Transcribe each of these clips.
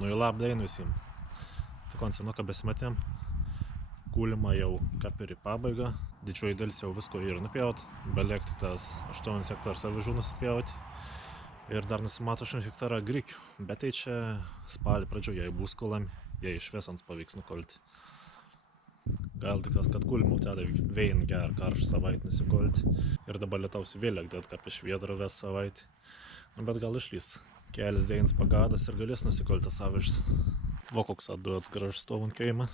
Nu į labdain visiems. Tik senuką besimatėm. Kūlimą jau kaip ir į pabaigą. Didžioji dalis jau visko ir nupjaut. Beliek tik tas 8 hektarus avižų nusipjauti. Ir dar nusimato 8 hektarą grikių. Bet tai čia spalį pradžioje jau bus kolami. Jie iš viesans pavyks nukolti. Gal tik tas, kad kūlimų tada vėjin ger karštą savaitę nusikolti. Ir dabar lietausi vėliak dėt kaip iš Viedro ves savaitę. Bet gal išlys kelis dėjins pagadas ir galės nusikolti tas avižas. Va koks atduots gražus stovant kaimą.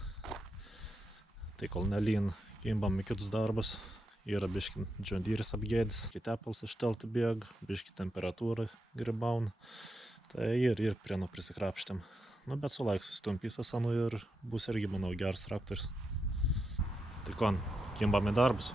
Tai kol nelyn kimbam į kitus darbus. Yra biški džondyris apgėdis, kitepals ištelti bėg, biški temperatūra gribauna. Tai ir prieno prisikrapštėm. Nu, bet su laiku susitumpys asanu ir bus irgi, manau, geras traktorius. Tai kon, kimbam į darbus.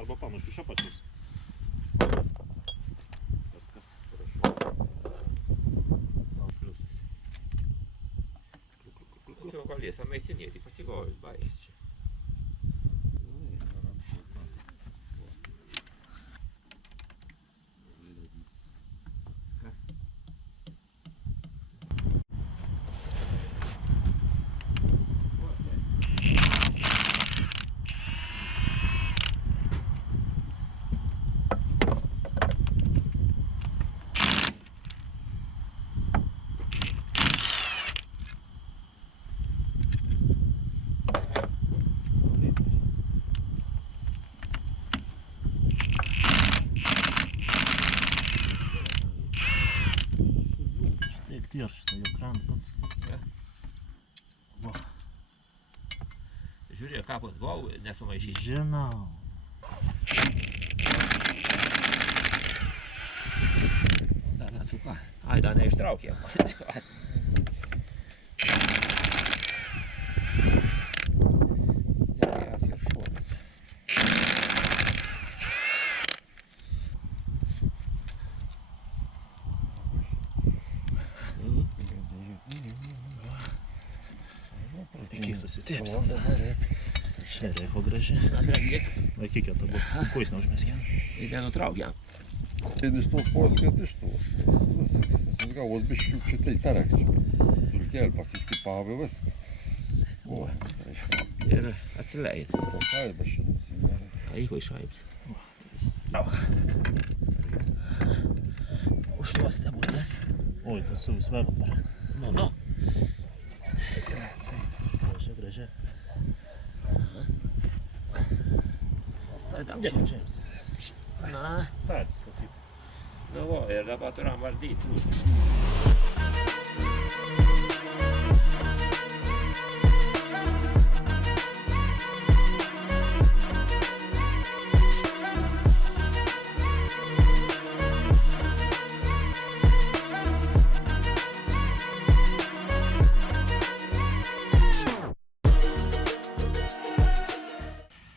Arba panašu iš apačios. Viskas. Pliusas. Jau galės amaisinėti, pasigaujus baigęs čia. Ir šitą jau krant pats. Ja. Va. Žiūrėk, kapos buvau, nesumaišyti. Žinau. Dar nesuka. Ai, dar neištraukė. Geras ir šonas. Iki susitėpsas. Čia reicho graži. Atrandėk. Laikykė, tabu. Kuis neužmeskė. Ir nenutraukė. Tai iš tos poskait iš tos. Gavos biškiuk šitai tarakčių. Dulkelį pasiskipavo viskas. O, ir atsileid. Tas šaibas šitas. Aiko iš šaibas. Už tuos nebūnės. Oi, tas su visvėm dar. Nu. Gražia. Staidam Dėkui, čia. Džeims. Na, Statis, o taip. nu va, ir dabar turim valdyti.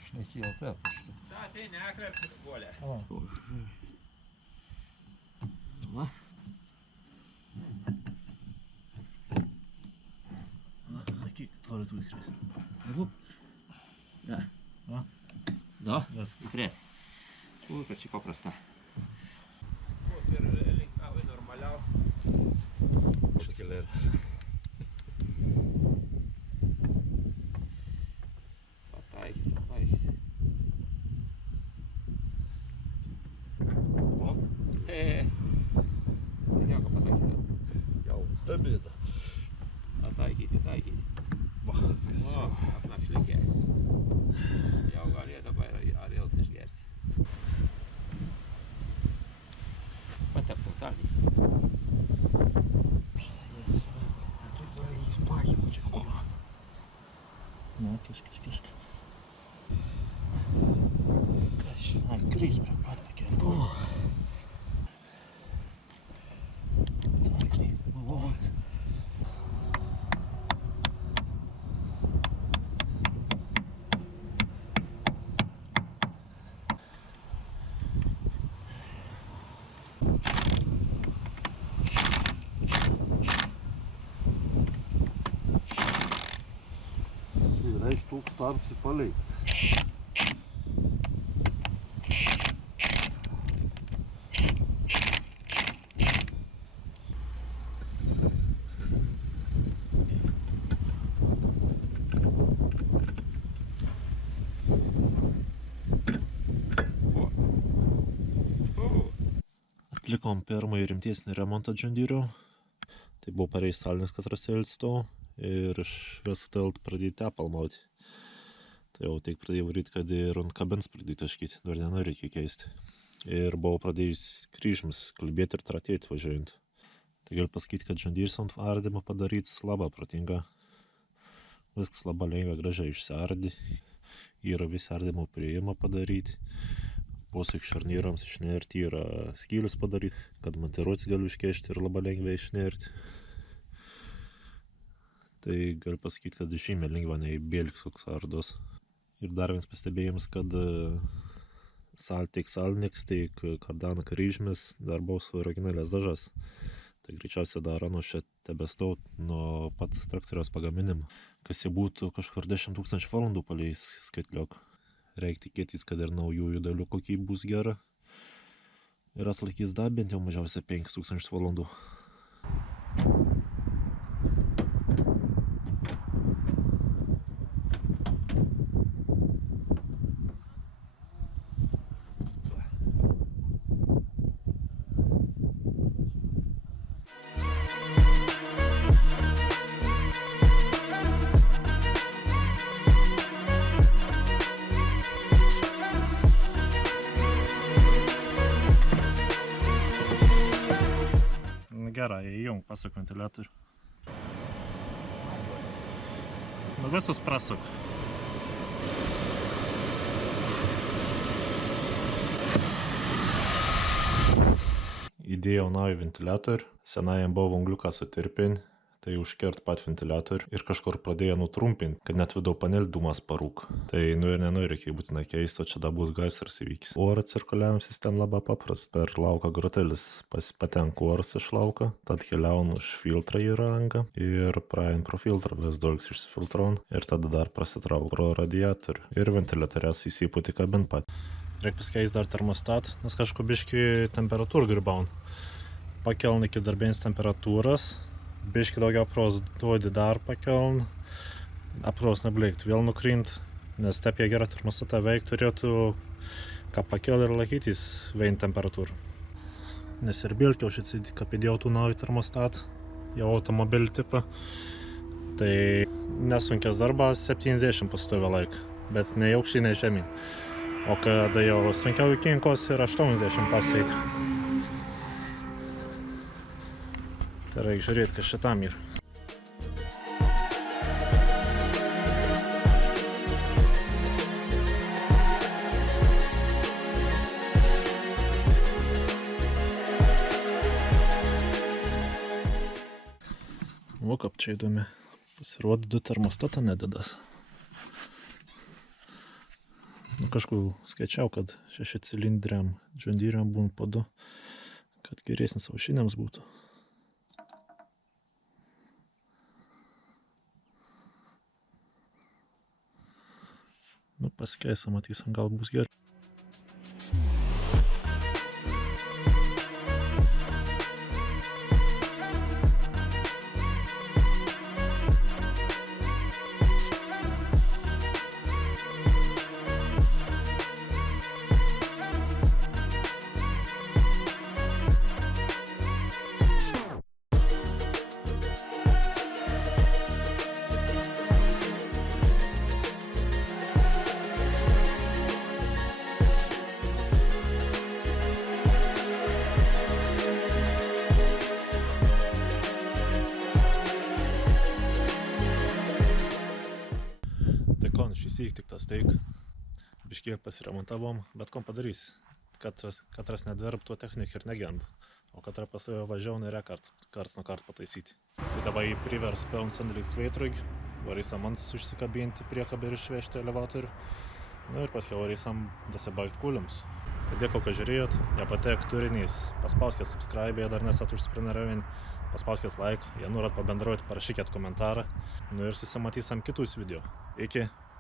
Šnekėjau taip iš to. Ta, tai nekrep, Volė. O. Va. Laikyk, tvari tu įkrist. Da. Va. Da, Viskas. įkrėt. Ui, kad čia paprasta. Ir linkavai normaliau. Skelet. Pataikys. Va. Nieko pataikys. Jau stebėta. Taikyti. Va. O, apnašlikė. Jau galėjo dabar ar jau išgerti. Pateptum salį. Nu, kišk. Ai, krys prie pat pakelti. reiškia toks tarpsi palikti. Atlikom pirmąjį rimtesnį remontą John Deere'o. Tai buvo pareis salinis katrasėlis to ir iš visą telt pradėti tepalą mauti. Tai jau taip pradėjau varyti, kad ir ant kabins pradėti taškyti, dar nereikia keisti. Ir buvau pradėjus kryžmis kalbėti ir tratėti važiuojant. Tai galiu pasakyti, kad John Deere'o ant ardymą padarytis labai protinga. Viskas labai lengva, gražiai išsiardi. Yra visi ardymo priėjimą padaryti. Posuk šarnyrams išnerti yra skylius padaryti, kad montiruotis galiu iškeišti ir labai lengvai išnerti. Tai galiu pasakyti, kad žymiai lengva nei bėlis koks ardos. Ir dar vienas pastebėjimas, kad tiek salniks, tiek kardano kryžmis dar buvo su originalias dažas. Tai greičiausiai dar nuo čia tebestaut nuo pat traktoriaus pagaminimo. Kas jie būtų kažkur 10 000 valandų paleis skaitliok. Reikia tikėtis, kad ir naujųjų dalių kokybė bus gera. Ir atlaikys dar bent jau mažiausiai 5000 valandų. Gerai, įjung, pasuk ventiliatorių. Nu visus prasuk. Įdėjau naują ventiliatorių, senajam buvo vangliuką sutirpinti, tai užkert pat ventiliatorių ir kažkur pradėjo nutrumpinti, kad net vidau panelį dūmas parūk. Tai ir reikia būtinai keisti, o čia da bus gaisras įvykis. Oro cirkuliavimo sistema labai paprasta. Per lauką grotelis patenka oras iš lauko, tad keliaun už filtrą įrangą ir praein pro filtrą, vis dolgs išsifiltraun ir tada dar prasitrauk pro radiatorių ir ventiliatorius įsipūti kabin pat. Reikia pasikeisti dar termostatą, nes kažko biški temperatūrą gribaun. Pakeln iki darbinės temperatūros. Biški daugiau apros duodi dar pakeln, apros nebleikt, vėl nukrint, nes taip jie gerą termostatą veik turėtų ką pakel ir laikytis vein temperatūrą. Nes ir bilkiau šitą, kad įdėjau tų naują termostatą, jau automobilį tipą, tai nesunkias darbas 70 pastovė laiką, bet nei aukštyn, nei žemyn. O kada jau sunkiau įkinkos ir 80 pasveik. Tai reikia žiūrėti, kas šitam yra. O kaip čia įdomi. Pasirodo, 2 termostatą nededas. Nu, kažkur skaičiau, kad 6 cilindriam John Deere'am būna po 2, kad geresnis aušiniams būtų. Nu, pasikeisam, matysim, gal bus gerai. Šįsyk tik tas teik, biškiek pasiremontavom, bet kom padarys, katras nedverbtų techniką ir negenda, o katra pastojo važiau nereikia karts nuo kart pataisyti. Tai dabar jį privers piln sandėlis kveitrug, varysam ant užsikabinti priekabę ir išvežti elevatorių, nu ir paskiau varysam dasibaigt kūliams. Tai dėkui, kad žiūrėjot, jei patek turinys, paspauskite subscribe, jei dar nesat užsiprenumeravę, paspauskit like, jei norit pabendrauti, parašykit komentarą. Nu ir susimatysim kitus video. Iki.